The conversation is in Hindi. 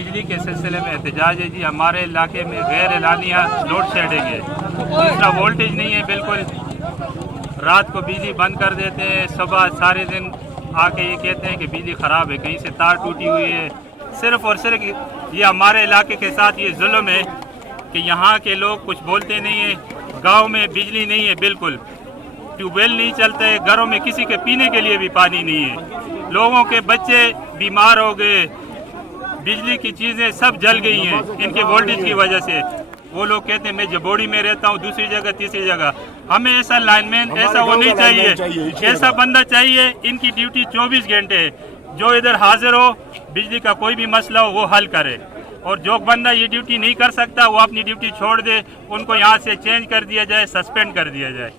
बिजली के सिलसिले में एहतजाज है जी। हमारे इलाके में गैर एलानिया लोड शेडिंग है। दूसरा वोल्टेज नहीं है बिल्कुल। रात को बिजली बंद कर देते हैं, सुबह सारे दिन आके ये कहते हैं कि बिजली ख़राब है, कहीं से तार टूटी हुई है। सिर्फ़ और सिर्फ ये हमारे इलाके के साथ ये जुल्म है कि यहाँ के लोग कुछ बोलते नहीं हैं। गांव में बिजली नहीं है बिल्कुल, ट्यूबवेल नहीं चलते, घरों में किसी के पीने के लिए भी पानी नहीं है। लोगों के बच्चे बीमार हो गए, बिजली की चीज़ें सब जल गई हैं इनके वोल्टेज की वजह से। वो लोग कहते हैं मैं जबोड़ी में रहता हूँ, दूसरी जगह तीसरी जगह। हमें ऐसा लाइनमैन ऐसा वो नहीं चाहिए, ऐसा बंदा चाहिए। इनकी ड्यूटी 24 घंटे है, जो इधर हाजिर हो, बिजली का कोई भी मसला हो वो हल करे। और जो बंदा ये ड्यूटी नहीं कर सकता वो अपनी ड्यूटी छोड़ दे, उनको यहाँ से चेंज कर दिया जाए, सस्पेंड कर दिया जाए।